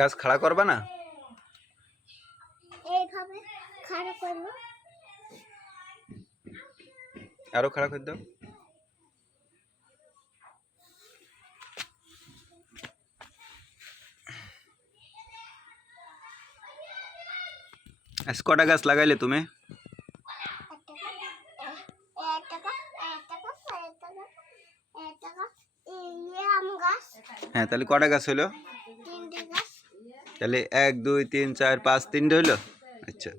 গাছ খাড়া করবা না? এইভাবে খাড়া করব। আরো খাড়া করে দাও। আজ কটা গাছ লাগাইলে তুমি? হ্যাঁ, তাহলে কটা গাছ হইলো? তাহলে 1 2 3 4 5 3টে হইলো। আচ্ছা,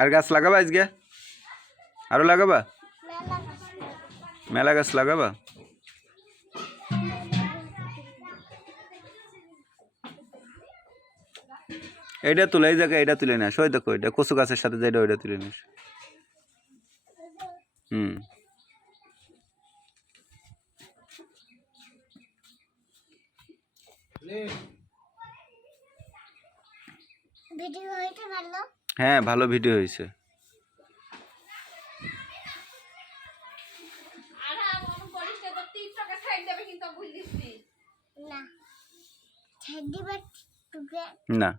আর গাছ লাগাবা আজকে? আরো লাগাবা? মেলা গাছ লাগাবা? এইটা তুলে, এই জায়গায় এটা তুলে নিস। ওই দেখো, এটা কচু গাছের সাথে যেটা ওইটা তুলে নিস। ভিডিও হইতে ভালো? হ্যাঁ, ভালো ভিডিও হয়েছে। না, না।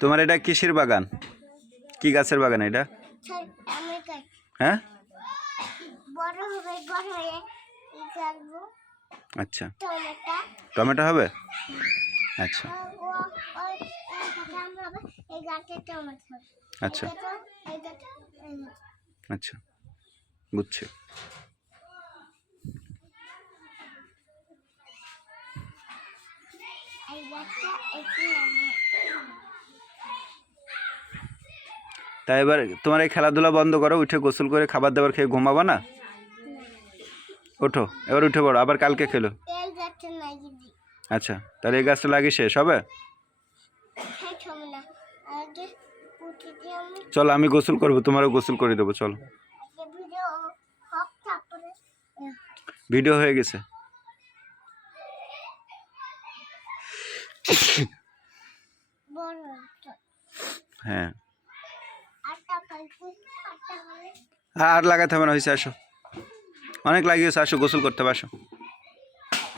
তোমার এটা কিসের বাগান? কি গাছের বাগান এটা? হ্যাঁ, আচ্ছা, টমেটো হবে। আচ্ছা আচ্ছা আচ্ছা, বুঝছি। তাই এবার তোমার এই খেলাধুলা বন্ধ করো, উঠে গোসল করে খাবার দাবার খেয়ে ঘুমাবা না? ওঠো, এবার উঠে পড়ো, আবার কালকে খেলো। আচ্ছা, তাহলে এই গাছটা লাগিয়ে শেষ হবে। চলো, আমি গোসল করবো, তোমারও গোসল করে দেবো। চলো, ভিডিও হয়ে গেছে। হ্যাঁ, আর লাগাতে হবে না, হয়েছে। আসো, অনেক লাগিয়েছে। আসো, গোসল করতে হবে। আসো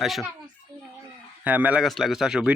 আসো। হ্যাঁ, মেলা গাছ লাগিয়েছে। আসো।